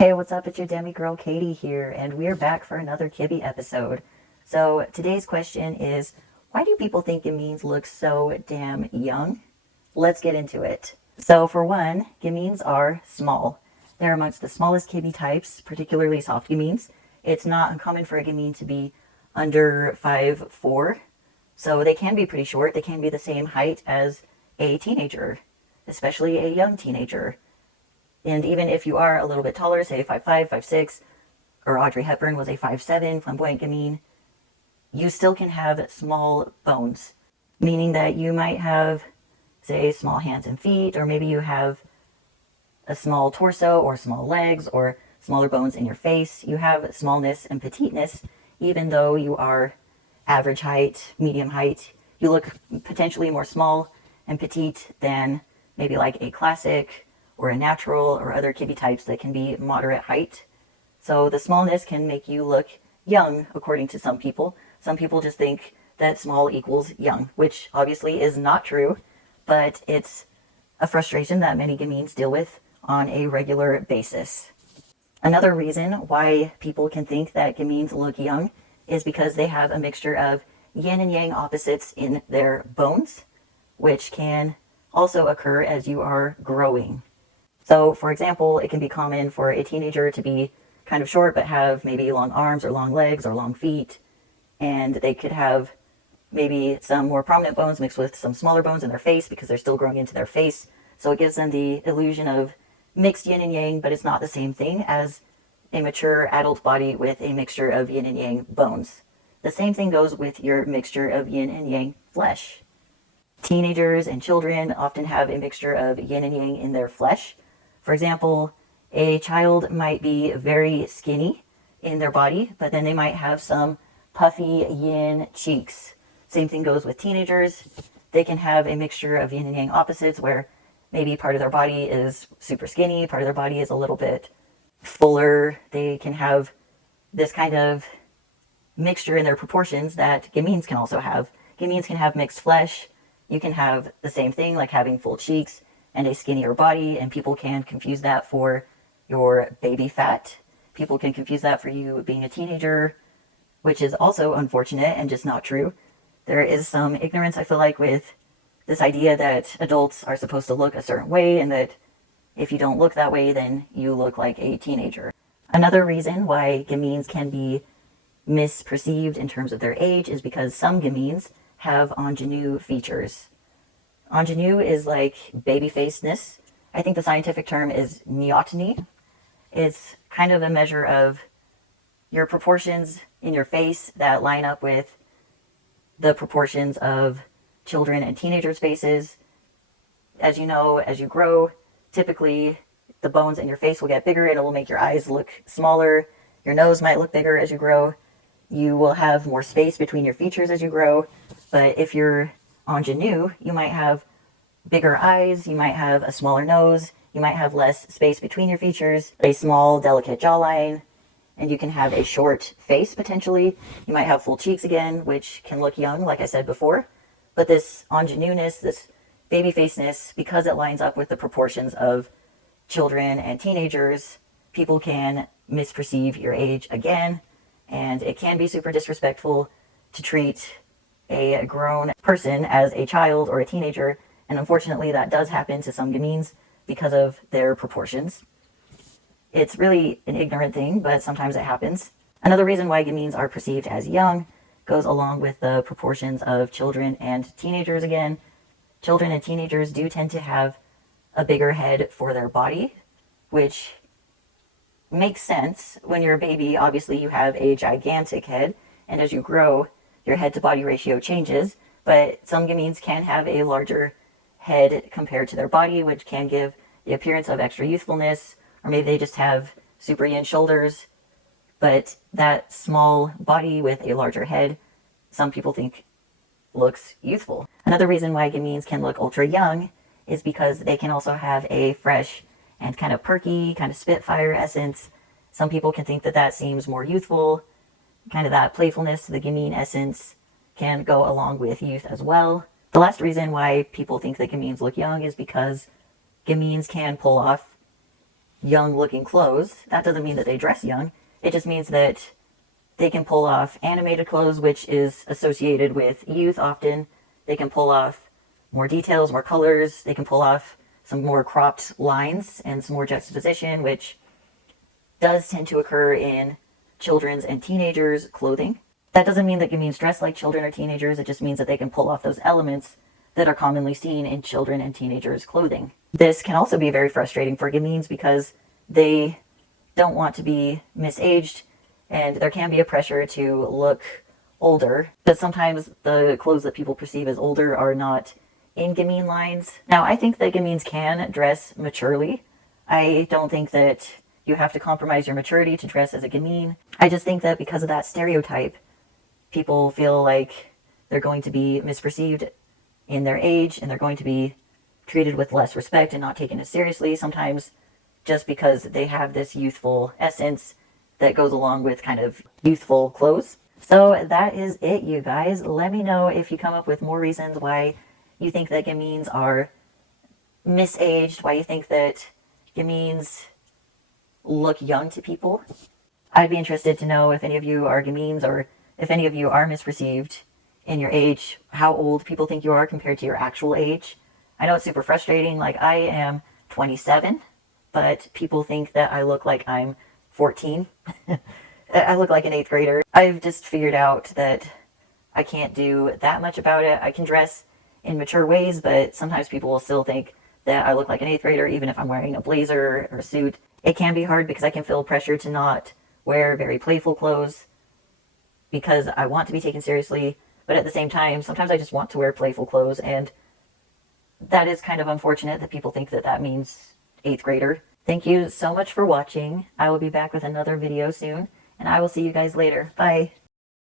Hey, what's up? It's your demi girl Katie here, and we're back for another Kibby episode. So today's question is, why do people think gamines look so damn young? Let's get into it. So for one, gamines are small. They're amongst the smallest Kibby types, particularly soft gamines. It's not uncommon for a gamine to be under 5'4", so they can be pretty short. They can be the same height as a teenager, especially a young teenager. And even if you are a little bit taller, say 5'5", 5'6", or Audrey Hepburn was a 5'7", flamboyant gamine, you still can have small bones, meaning that you might have, say, small hands and feet, or maybe you have a small torso or small legs or smaller bones in your face. You have smallness and petiteness, even though you are average height, medium height. You look potentially more small and petite than maybe like a classic or a natural or other Kibby types that can be moderate height. So the smallness can make you look young, according to some people. Some people just think that small equals young, which obviously is not true, but it's a frustration that many gamines deal with on a regular basis. Another reason why people can think that gamines look young is because they have a mixture of yin and yang opposites in their bones, which can also occur as you are growing. So, for example, it can be common for a teenager to be kind of short but have maybe long arms or long legs or long feet, and they could have maybe some more prominent bones mixed with some smaller bones in their face because they're still growing into their face. So it gives them the illusion of mixed yin and yang, but it's not the same thing as a mature adult body with a mixture of yin and yang bones. The same thing goes with your mixture of yin and yang flesh. Teenagers and children often have a mixture of yin and yang in their flesh. For example, a child might be very skinny in their body, but then they might have some puffy yin cheeks. Same thing goes with teenagers. They can have a mixture of yin and yang opposites where maybe part of their body is super skinny, part of their body is a little bit fuller. They can have this kind of mixture in their proportions that gamines can also have. Gamines can have mixed flesh. You can have the same thing, like having full cheeks and a skinnier body, and people can confuse that for your baby fat. People can confuse that for you being a teenager, which is also unfortunate and just not true. There is some ignorance, I feel like, with this idea that adults are supposed to look a certain way and that if you don't look that way, then you look like a teenager. Another reason why gamines can be misperceived in terms of their age is because some gamines have ingenue features. Ingenue is like baby-facedness. I think the scientific term is neoteny. It's kind of a measure of your proportions in your face that line up with the proportions of children and teenagers' faces. As you know, as you grow, typically the bones in your face will get bigger and it will make your eyes look smaller. Your nose might look bigger as you grow. You will have more space between your features as you grow. But if you're ingenue, you might have bigger eyes, you might have a smaller nose, you might have less space between your features, a small, delicate jawline, and you can have a short face potentially. You might have full cheeks again, which can look young, like I said before. But this ingenueness, this baby-facedness, because it lines up with the proportions of children and teenagers, people can misperceive your age again, and it can be super disrespectful to treat a grown person as a child or a teenager, and unfortunately that does happen to some gamines because of their proportions. It's really an ignorant thing, but sometimes it happens. Another reason why gamines are perceived as young goes along with the proportions of children and teenagers again. Children and teenagers do tend to have a bigger head for their body, which makes sense. When you're a baby, obviously you have a gigantic head, and as you grow, your head to body ratio changes, but some gamines can have a larger head compared to their body, which can give the appearance of extra youthfulness, or maybe they just have super yin shoulders, but that small body with a larger head, some people think looks youthful. Another reason why gamines can look ultra young is because they can also have a fresh and kind of perky, kind of spitfire essence. Some people can think that that seems more youthful. Kind of that playfulness, the gamine essence, can go along with youth as well. The last reason why people think that gamines look young is because gamines can pull off young looking clothes. That doesn't mean that they dress young. It just means that they can pull off animated clothes, which is associated with youth often. They can pull off more details, more colors. They can pull off some more cropped lines and some more juxtaposition, which does tend to occur in children's and teenagers' clothing. That doesn't mean that gamines dress like children or teenagers. It just means that they can pull off those elements that are commonly seen in children and teenagers' clothing. This can also be very frustrating for gamines because they don't want to be misaged, and there can be a pressure to look older, but sometimes the clothes that people perceive as older are not in gamine lines. Now, I think that gamines can dress maturely. I don't think that you have to compromise your maturity to dress as a gamine. I just think that because of that stereotype, people feel like they're going to be misperceived in their age, and they're going to be treated with less respect and not taken as seriously sometimes, just because they have this youthful essence that goes along with kind of youthful clothes. So that is it, you guys. Let me know if you come up with more reasons why you think that gamines are misaged, why you think that gamines look young to people. I'd be interested to know if any of you are gamines, or if any of you are misperceived in your age, how old people think you are compared to your actual age. I know it's super frustrating. Like, I am 27, but people think that I look like I'm 14. I look like an 8th grader. I've just figured out that I can't do that much about it. I can dress in mature ways, but sometimes people will still think that I look like an 8th grader, even if I'm wearing a blazer or a suit. It can be hard because I can feel pressure to not wear very playful clothes because I want to be taken seriously, but at the same time, sometimes I just want to wear playful clothes, and that is kind of unfortunate that people think that that means 8th grader. Thank you so much for watching. I will be back with another video soon, and I will see you guys later. Bye.